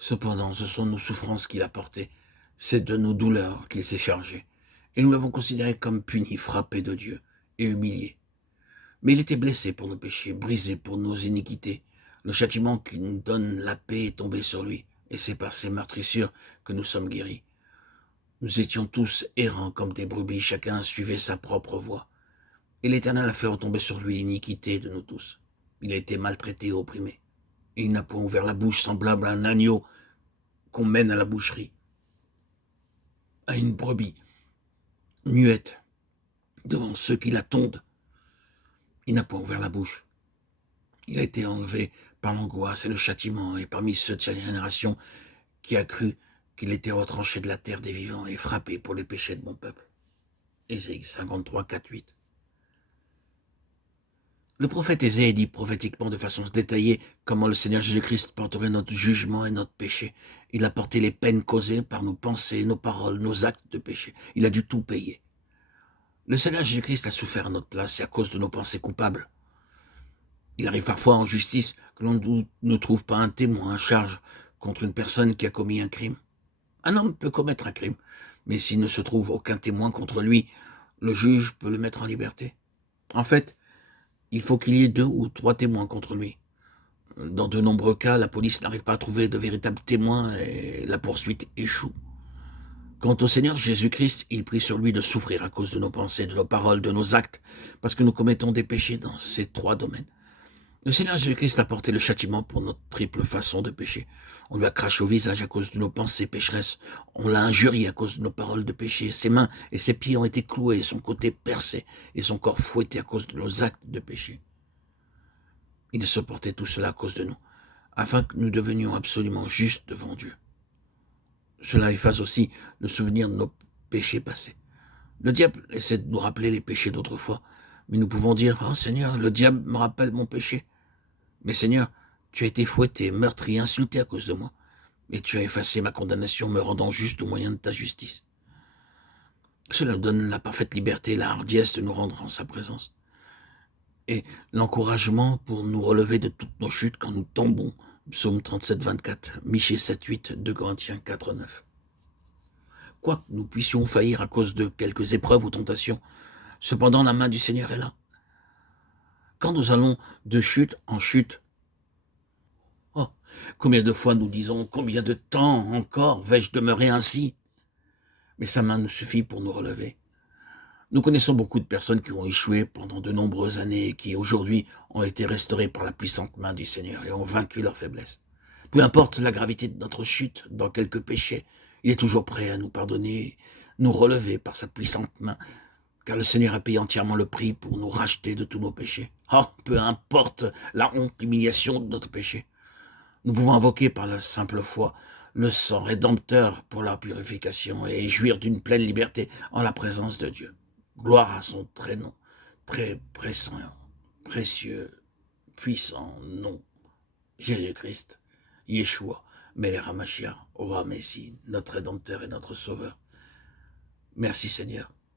Cependant, ce sont nos souffrances qu'il a portées, c'est de nos douleurs qu'il s'est chargé, et nous l'avons considéré comme puni, frappé de Dieu et humilié. Mais il était blessé pour nos péchés, brisé pour nos iniquités. Le châtiment qui nous donne la paix est tombé sur lui, et c'est par ses meurtrissures que nous sommes guéris. Nous étions tous errants comme des brebis, chacun suivait sa propre voie. Et l'Éternel a fait retomber sur lui l'iniquité de nous tous. Il a été maltraité et opprimé. Et il n'a point ouvert la bouche semblable à un agneau qu'on mène à la boucherie, à une brebis muette devant ceux qui la tondent. Il n'a point ouvert la bouche. Il a été enlevé par l'angoisse et le châtiment, et parmi ceux de sa génération qui a cru qu'il était retranché de la terre des vivants et frappé pour les péchés de mon peuple. Ésaïe 53, 4, 8. Le prophète Ésaïe dit prophétiquement de façon détaillée comment le Seigneur Jésus-Christ porterait notre jugement et notre péché. Il a porté les peines causées par nos pensées, nos paroles, nos actes de péché. Il a dû tout payer. Le Seigneur Jésus-Christ a souffert à notre place et à cause de nos pensées coupables. Il arrive parfois en justice que l'on ne trouve pas un témoin à charge contre une personne qui a commis un crime. Un homme peut commettre un crime, mais s'il ne se trouve aucun témoin contre lui, le juge peut le mettre en liberté. En fait, il faut qu'il y ait 2 ou 3 témoins contre lui. Dans de nombreux cas, la police n'arrive pas à trouver de véritables témoins et la poursuite échoue. Quant au Seigneur Jésus-Christ, il prit sur lui de souffrir à cause de nos pensées, de nos paroles, de nos actes, parce que nous commettons des péchés dans ces 3 domaines. Le Seigneur Jésus-Christ a porté le châtiment pour notre triple façon de pécher. On lui a craché au visage à cause de nos pensées pécheresses. On l'a injurié à cause de nos paroles de péché. Ses mains et ses pieds ont été cloués, son côté percé et son corps fouetté à cause de nos actes de péché. Il a supporté tout cela à cause de nous, afin que nous devenions absolument justes devant Dieu. Cela efface aussi le souvenir de nos péchés passés. Le diable essaie de nous rappeler les péchés d'autrefois, mais nous pouvons dire « Oh Seigneur, le diable me rappelle mon péché. Mais Seigneur, tu as été fouetté, meurtri, insulté à cause de moi, et tu as effacé ma condamnation, me rendant juste au moyen de ta justice. » Cela nous donne la parfaite liberté, la hardiesse de nous rendre en sa présence, et l'encouragement pour nous relever de toutes nos chutes quand nous tombons. Psaume 37, 24, Michée 7, 8, 2 Corinthiens 4, 9. Quoi que nous puissions faillir à cause de quelques épreuves ou tentations, cependant la main du Seigneur est là. Quand nous allons de chute en chute, oh, combien de fois nous disons, combien de temps encore vais-je demeurer ainsi? Mais sa main nous suffit pour nous relever. Nous connaissons beaucoup de personnes qui ont échoué pendant de nombreuses années et qui aujourd'hui ont été restaurées par la puissante main du Seigneur et ont vaincu leur faiblesse. Peu importe la gravité de notre chute dans quelques péchés, il est toujours prêt à nous pardonner, nous relever par sa puissante main, car le Seigneur a payé entièrement le prix pour nous racheter de tous nos péchés. Oh, peu importe la honte, l'humiliation de notre péché. Nous pouvons invoquer par la simple foi le sang rédempteur pour la purification et jouir d'une pleine liberté en la présence de Dieu. Gloire à son très nom, très pressant, précieux, puissant nom, Jésus-Christ, Yeshua, Melech HaMashiach, Ora Messie, notre Rédempteur et notre Sauveur. Merci Seigneur.